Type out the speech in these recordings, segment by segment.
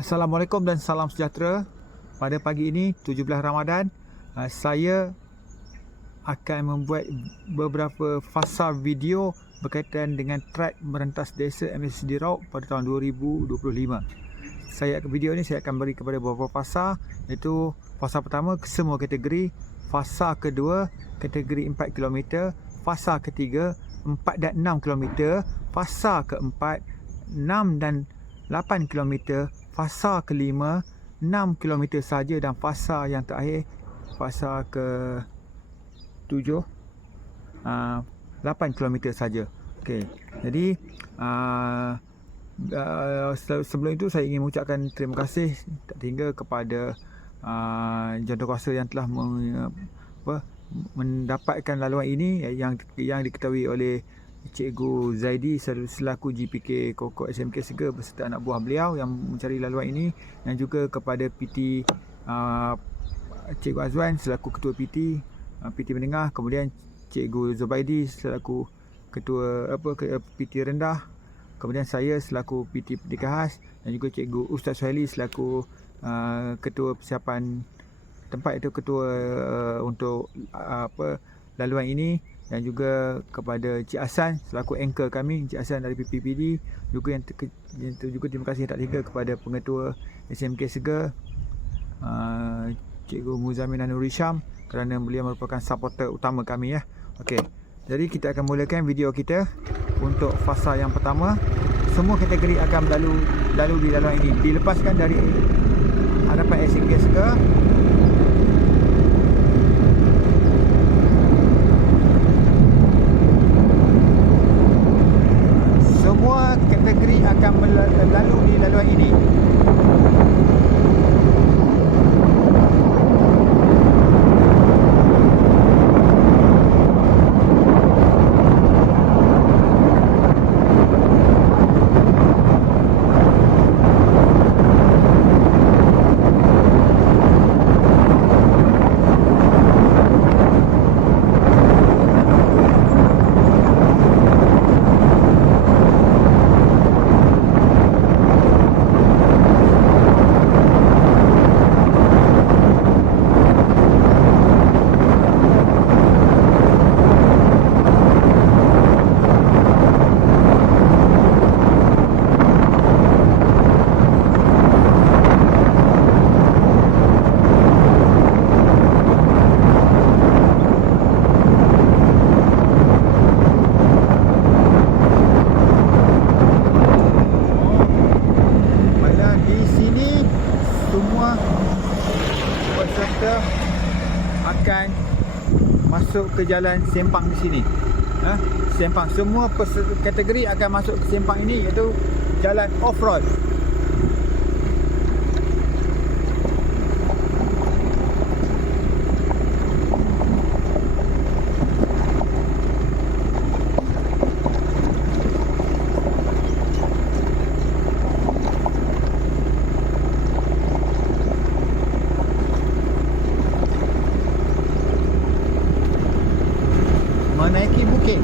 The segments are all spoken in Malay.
Assalamualaikum dan salam sejahtera. Pada pagi ini 17 Ramadan, saya akan membuat beberapa fasa video berkaitan dengan trek merentas desa MSD Raub pada tahun 2025. Video ini saya akan beri kepada beberapa fasa, iaitu fasa pertama semua kategori, fasa kedua kategori 4 km, fasa ketiga 4 dan 6 km, fasa keempat 6 dan 8 km, fasa kelima 6 km saja, dan fasa yang terakhir fasa ke 7 8 km saja. Okey. Jadi sebelum itu saya ingin mengucapkan terima kasih tak terhingga kepada jawatankuasa yang telah mendapatkan laluan ini yang diketahui oleh Cikgu Zaidi selaku GPK Kokok SMK Sega beserta anak buah beliau yang mencari laluan ini, dan juga kepada PT Cikgu Azwan selaku ketua PT menengah, kemudian Cikgu Zubaidi selaku ketua PT rendah, kemudian saya selaku PT Pendidikan Khas, dan juga Cikgu Ustaz Suhaili selaku ketua persiapan tempat, itu ketua untuk laluan ini, dan juga kepada Cik Hasan selaku anchor kami, Cik Hasan dari PPPD, juga yang juga terima kasih tak terhingga kepada pengetua SMK Sega Cikgu Muzamin Anuri Syam, kerana beliau merupakan supporter utama kami ya. Okey. Jadi kita akan mulakan video kita. Untuk fasa yang pertama, semua kategori akan lalu di laluan ini, dilepaskan dari hadapan SMK Sega. Semua kategori akan lalu di laluan ini. Akan masuk ke jalan sempang di sini. Sempang, semua kategori akan masuk ke sempang ini, iaitu jalan off-road. Menaiki bukit.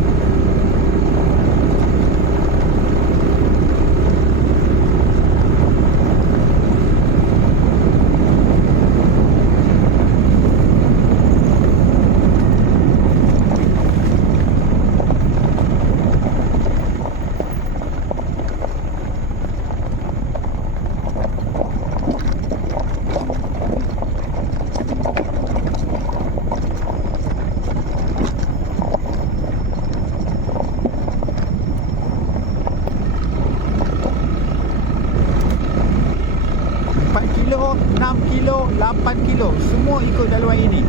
Kilo, 6 kilo, 8 kilo, semua ikut laluan ini.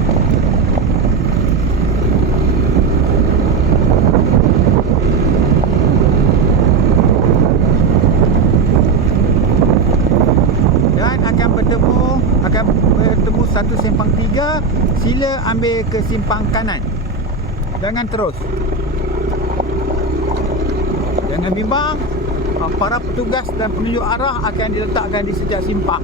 Dan akan bertemu satu simpang 3, sila ambil ke simpang kanan. Jangan terus. Jangan bimbang. Para petugas dan penunjuk arah akan diletakkan di setiap simpang.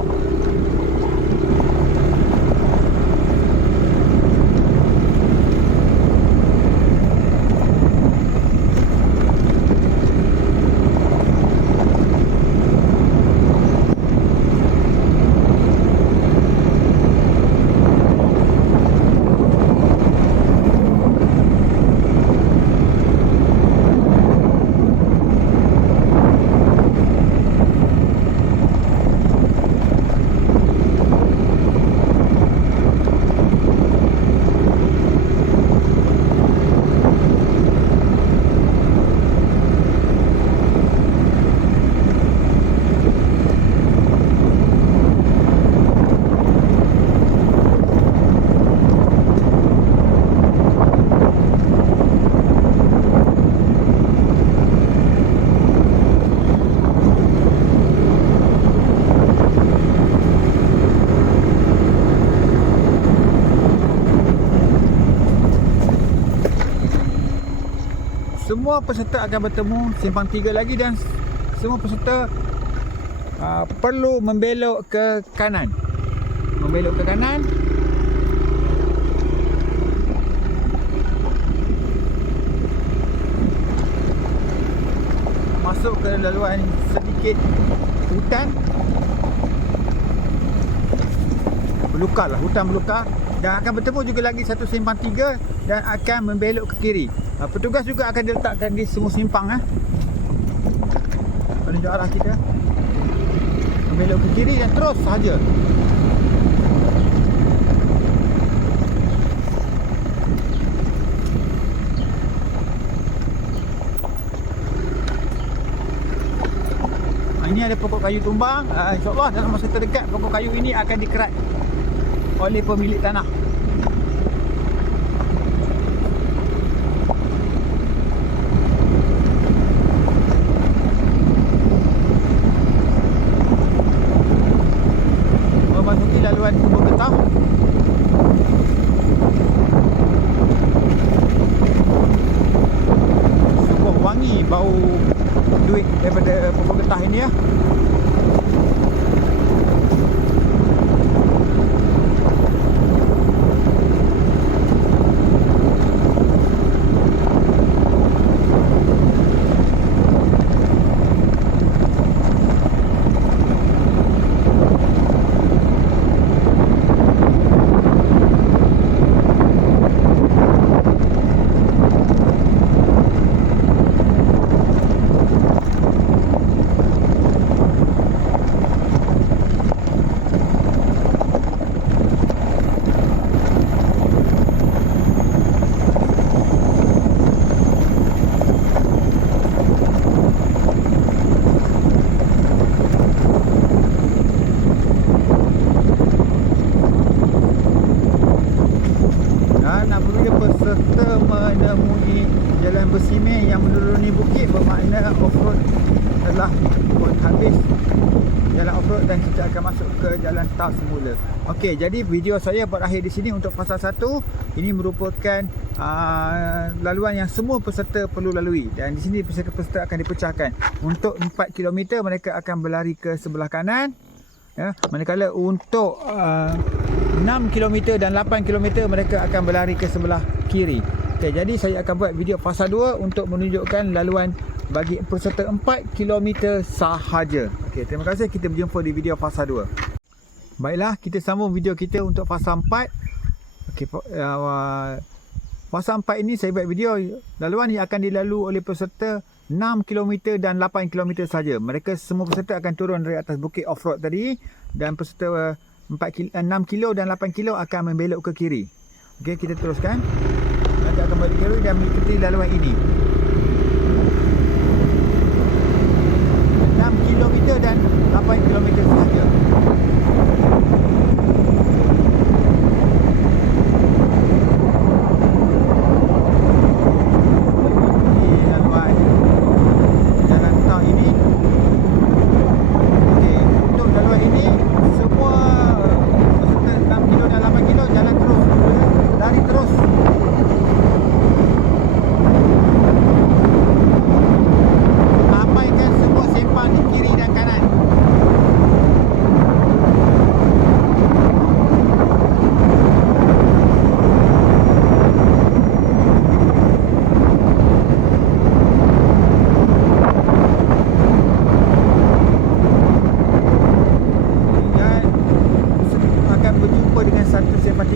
semua peserta akan bertemu simpang 3 lagi dan semua peserta perlu membelok ke kanan. Membelok ke kanan. Masuk ke laluan sedikit hutan. Belukar lah, hutan belukar. Dan akan bertemu juga lagi satu simpang 3 dan akan membelok ke kiri. Petugas juga akan diletakkan di semua simpang. Penunjuk arah kita. Membelok ke kiri dan terus sahaja. Ini ada pokok kayu tumbang. InsyaAllah dalam masa terdekat pokok kayu ini akan dikerat oleh pemilik tanah. Memasuki laluan Kebun Getah. Sungguh wangi bau duit daripada pokok getah ini ya. Peserta menemui jalan bersimeh yang menuruni bukit bermakna off-road telah pun habis jalan off-road dan kita akan masuk ke jalan tar semula. Okey, jadi video saya berakhir di sini untuk fasa 1. Ini merupakan laluan yang semua peserta perlu lalui dan di sini peserta-peserta akan dipecahkan. Untuk 4 km mereka akan berlari ke sebelah kanan. Ya, manakala untuk 6 km dan 8 km mereka akan berlari ke sebelah kiri. Okay, jadi saya akan buat video fasa 2 untuk menunjukkan laluan bagi peserta 4 km sahaja. Okay, terima kasih, kita berjumpa di video fasa 2. Baiklah, kita sambung video kita untuk fasa 4. Okay, fasa 4 ini saya buat video laluan yang akan dilalui oleh peserta 6 km dan 8 km saja. Mereka semua peserta akan turun dari atas bukit off-road tadi dan peserta 6 km dan 8 km akan membelok ke kiri. Okey, kita teruskan. Mereka akan balik ke kiri dan mengikuti laluan ini. 6 km dan 8 km sahaja.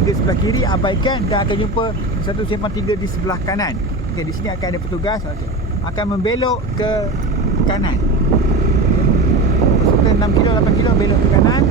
Sebelah kiri abaikan dan akan jumpa satu simpang 3 di sebelah kanan. Okey, di sini akan ada petugas akan membelok ke kanan. Peserta 6 km 8 km belok ke kanan.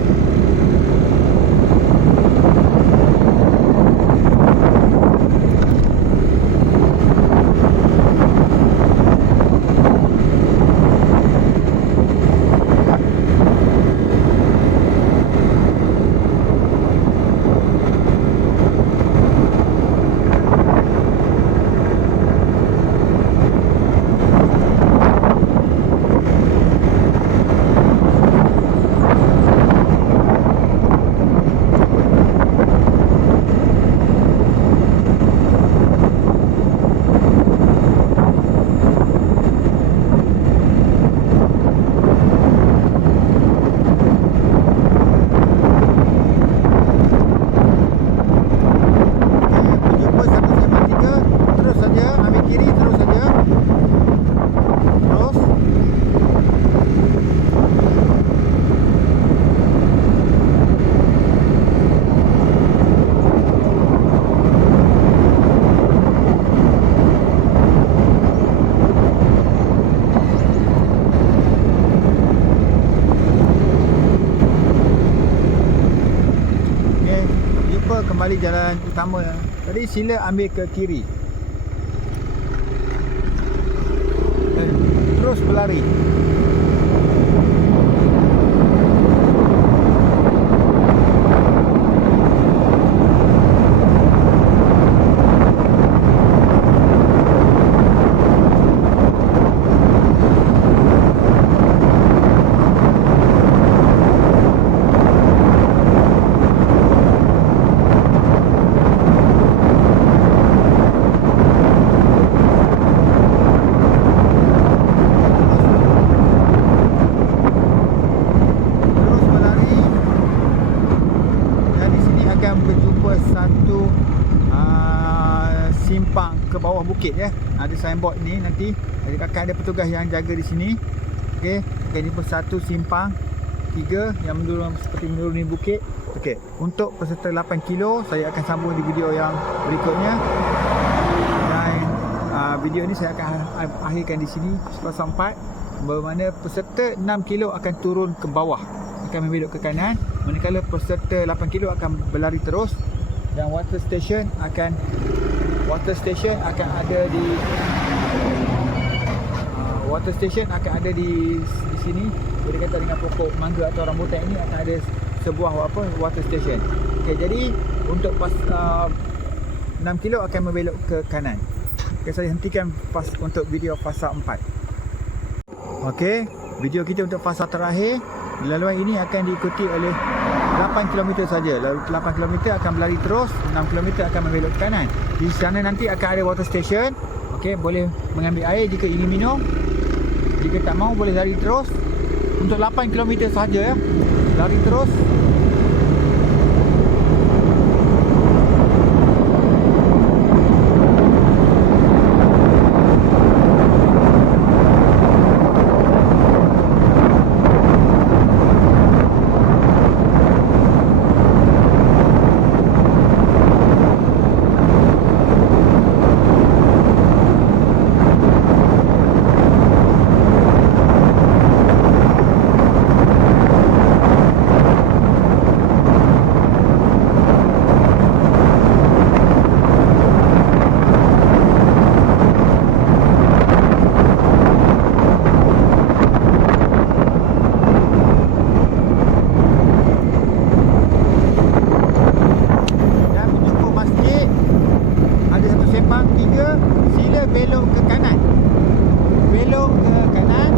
kembali jalan utama. Tadi sila ambil ke kiri dan terus berlari. Satu simpang ke bawah bukit ya. Ada signboard ni, nanti akan ada petugas yang jaga di sini. Okey, ini pun satu simpang 3 yang seperti menuruni bukit. Okey, untuk peserta 8 kilo saya akan sambung di video yang berikutnya. Dan video ni saya akan akhirkan di sini 04, bermakna peserta 6 kilo akan turun ke bawah, akan membelok ke kanan, manakala peserta 8 kilo akan berlari terus. Dan water station akan ada di sini. Boleh kata dengan pokok mangga atau rambutan ini akan ada sebuah water station. Okey, jadi untuk pas 6 kilo akan membelok ke kanan. Okay, saya hentikan untuk video fasa 4. Okey, video kita untuk fasa terakhir. Laluan ini akan diikuti oleh 8 km saja. Lalu 8 km akan berlari terus, 6 km akan membelok ke kanan. Di sana nanti akan ada water station. Okey, boleh mengambil air jika ingin minum. Jika tak mahu boleh lari terus. Untuk 8 km saja ya. Lari terus. Belok ke kanan. Belok ke kanan.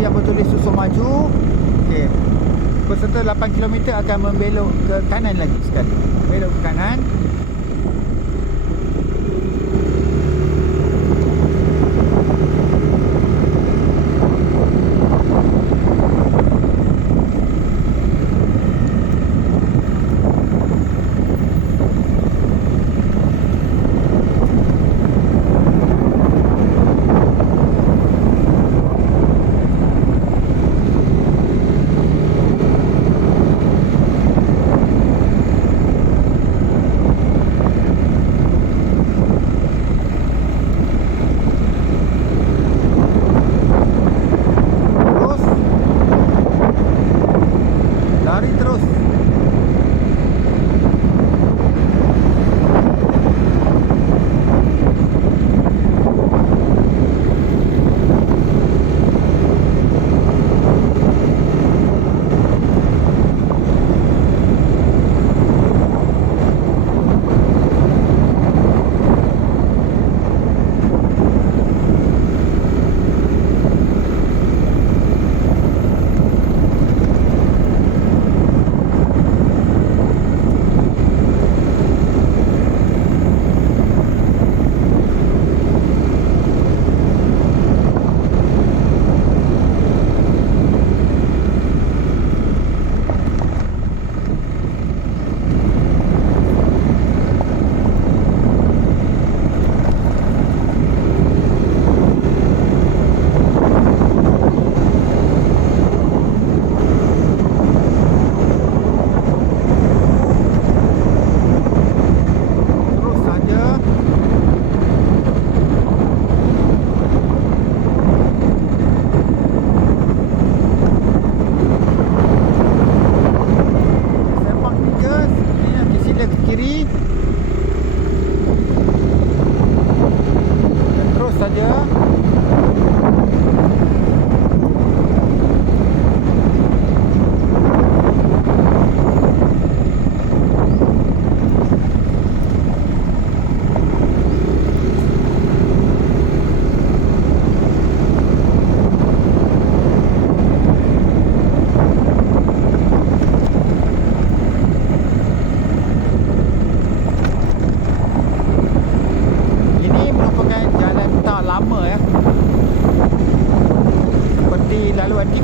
Yang bertulis susuk maju. Okey. Peserta 8 km akan membelok ke kanan lagi sekali. Belok ke kanan.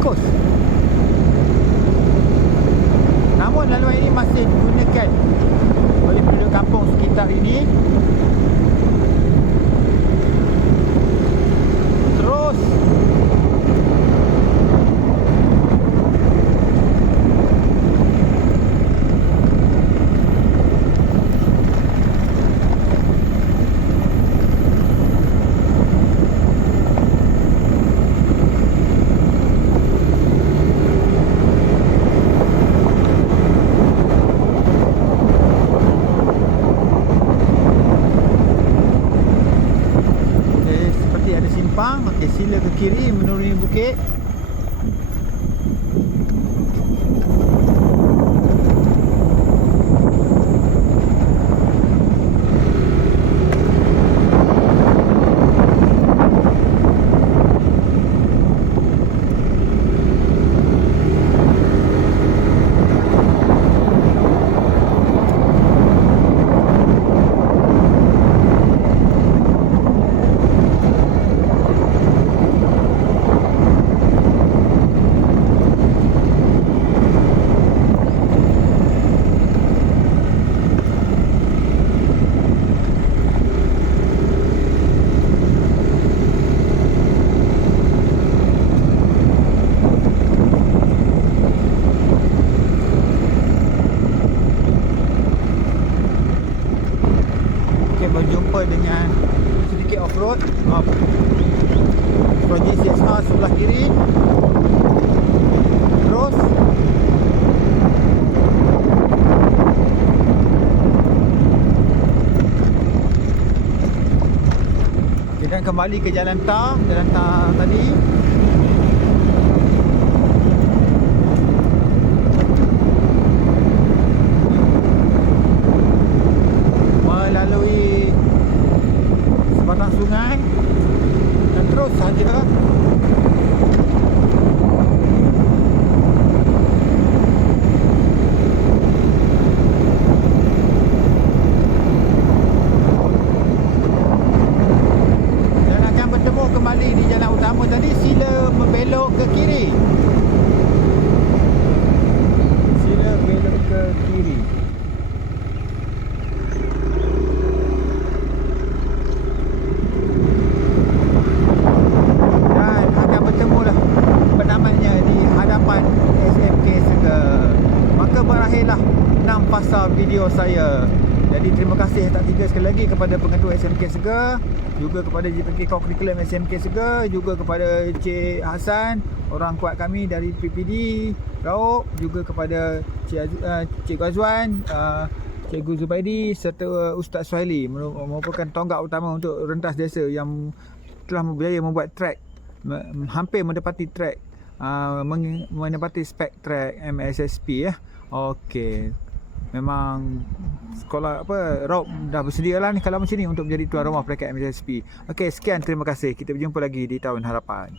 tikus. Namun laluan ini masih digunakan oleh penduduk kampung sekitar ini. Terus okey, sila ke kiri menuruni bukit. Berjumpa dengan sedikit off-road Project CSR sebelah kiri. Terus kita kembali ke jalan tar tadi. Melalui sebatang sungai dan terus saja dan akan bertemu kembali di jalan utama tadi. Sila membelok ke kiri. Sila belok ke kiri. SMK Seger. Maka berakhirlah 6 fasa video saya. Jadi terima kasih tak tiga sekali lagi kepada pengetua SMK Seger, juga kepada JPK Co-Curriculum SMK Seger, juga kepada Cik Hassan, orang kuat kami dari PPD Raub, juga kepada Cik Azwan, Cikgu Zubaidi serta Ustaz Suhaili, merupakan tonggak utama untuk rentas desa yang telah berjaya membuat track hampir mendapati track menepati spek track MSSP ya. Okey. Memang sekolah Raub dah bersedialah ni kalau macam ni untuk menjadi tuan rumah peringkat MSSP. Okey, sekian, terima kasih. Kita berjumpa lagi di Tahun Harapan.